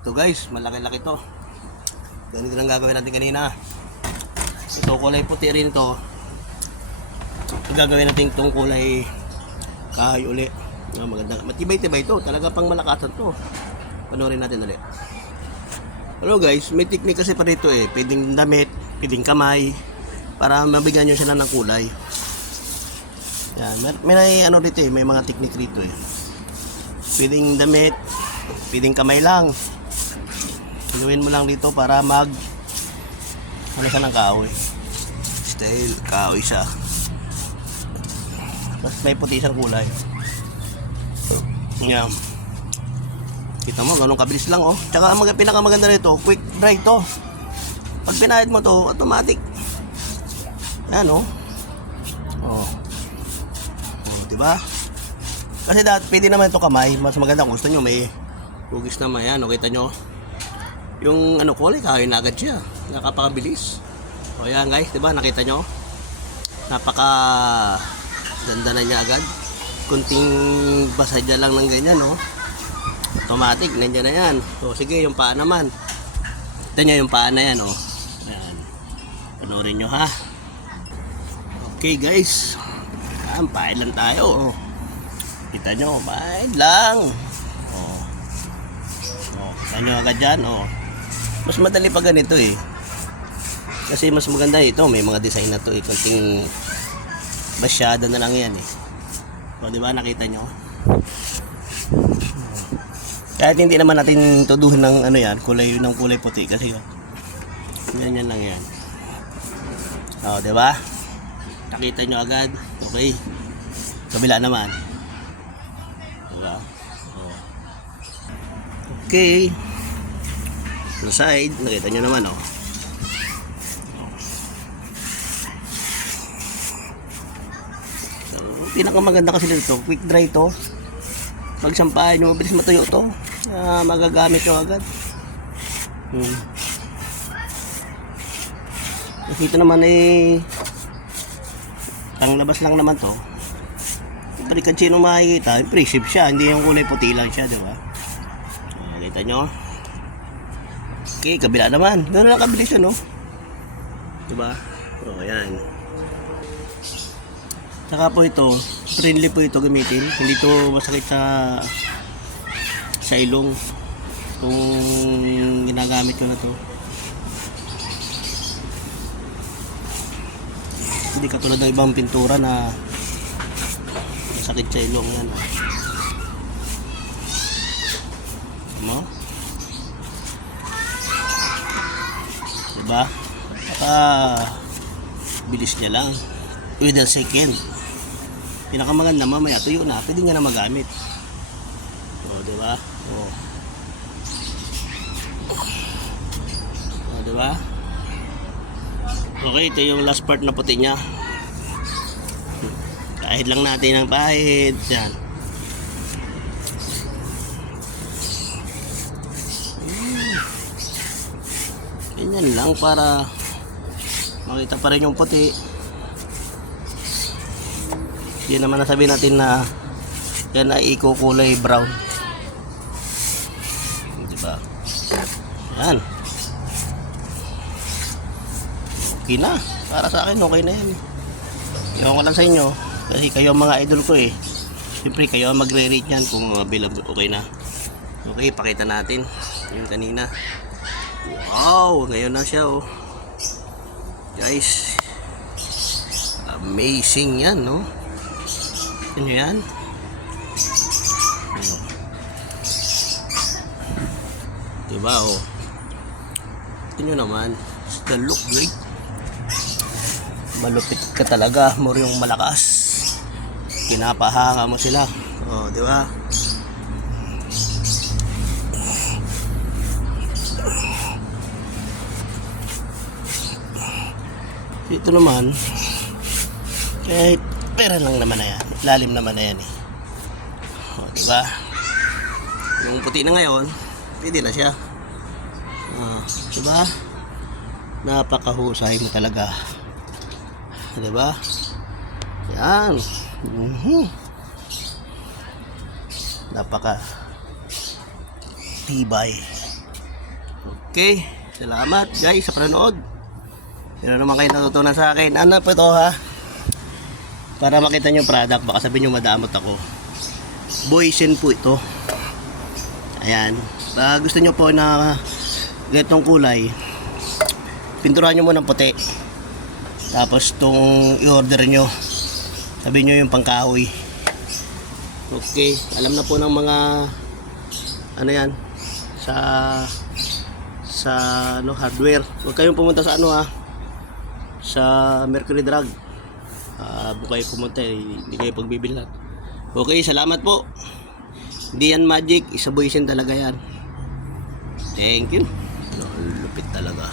Ito guys, malaki-laki to. Ganito lang gagawin natin kanina. Ito kulay puti rin ito. Gagawin natin itong kulay kahoy uli. Maganda. Matibay-tibay ito. Talaga pang malakasan to. Panoorin natin ulit. Hello guys, may technique kasi pa dito eh. Pwedeng damit, pwedeng kamay. Para mabigyan nyo sila ng kulay. Yan. May ano dito eh. May mga technique dito eh. Pwedeng damit, pwedeng kamay lang. Gawin mo lang dito para ano siya ng kahoy. Style, kahoy siya. Mas may puti siyang kulay. Yan. Kita mo, ganun kabilis lang oh. Tsaka ang pinakamaganda nito, quick dry to. Pag pinahid mo to, automatic. Yan oh. Oh. Oh, diba? Kasi pwede naman ito kamay. Mas maganda kung gusto nyo, may hugis naman yan. O, kita nyo. Yung ano kulay, kahoy na agad siya. Nakapakabilis. O yan guys, diba? Nakita nyo? Napaka ganda na niya agad. Kunting basa dyan lang ng ganyan, no? Automatic, nandiyan na yan. So, sige, yung paa naman. Kita nyo yung paa na yan, oh. Ayan. Panoorin nyo, ha? Okay, guys. Ayan, paid lang tayo, oh. Kita nyo, paid lang. Oh. Oh, kita nyo agad dyan, oh. Mas madali pa ganito, eh. Kasi mas maganda ito. May mga design na to, eh. Kunting basyada na lang yan, eh. O, diba? Nakita nyo? Kahit hindi naman natin tuduhan ng ano yan, kulay ng kulay puti kasi ganyan lang yan. O, diba? Nakita nyo agad. Okay. Kabila naman. Diba? O. Okay. Sa side, nakita nyo naman, o. Pinakamaganda kasi nito, quick dry to. Pag sampahan nyo, mabilis matuyo to. Magagamit nyo agad. Kasi ito naman eh panglabas lang naman to. Balikan sino makikita, impressive siya. Hindi yung kulay puti lang siya, diba? Kita nyo. Okay, kabila naman. Gano'n lang kabilis yan, no? Diba? O, ayan. Saka po ito, friendly po ito gamitin. Hindi ito masakit sa ilong. Itong ginagamit ko na to. Hindi katulad ng ibang pintura na masakit sa ilong yan. Ano? Diba? Saka bilis niya lang. Within a second. Pinakamaganda, mamaya tuyo na, pwede nga na magamit. O, diba? O. O, diba? Okay, ito yung last part na puti niya. Pahid lang natin ang pahid. Yan. Ganyan lang para makita pa rin yung puti. Yan naman nasabihin natin na yan ay ikukulay brown. Diba? Yan. Okay na. Para sa akin okay na yan. Iwan ko lang sa inyo. Kasi kayo mga idol ko eh. Siyempre kayo magre-rate yan kung available okay na. Okay, pakita natin. Yung kanina. Wow! Ngayon na siya oh. Guys. Amazing yan no? Ano yan? Diba oh? Ito nyo naman. The look great. Malupit ka talaga. More yung malakas. Pinapahanga mo sila. Oh, diba? Ito naman kahit pera lang naman na yan. Lalim naman na yan eh. O, diba? Yung puti na ngayon, pwede na siya. Diba? Napakahusay mo talaga. Diba? Yan. Napaka tibay. Okay, salamat guys sa panonood. Meron naman kayo natutunan sa akin. Ano po ito ha? Para makita nyo yung product, baka sabihin nyo madamot ako. Boysen po ito. Ayan. Gusto nyo po na ganitong kulay, pinturahan nyo muna ng puti. Tapos itong i-order nyo, sabihin nyo yung pangkahoy. Okay, alam na po ng mga ano yan sa ano, hardware. Huwag kayong pumunta sa ano ha, sa Mercury Drug. Huwag kayo pumunta, hindi kayo pagbibilhan. Okay, salamat po. Hindi yan magic, isa Boysen talaga yan. Thank you. Lupit talaga.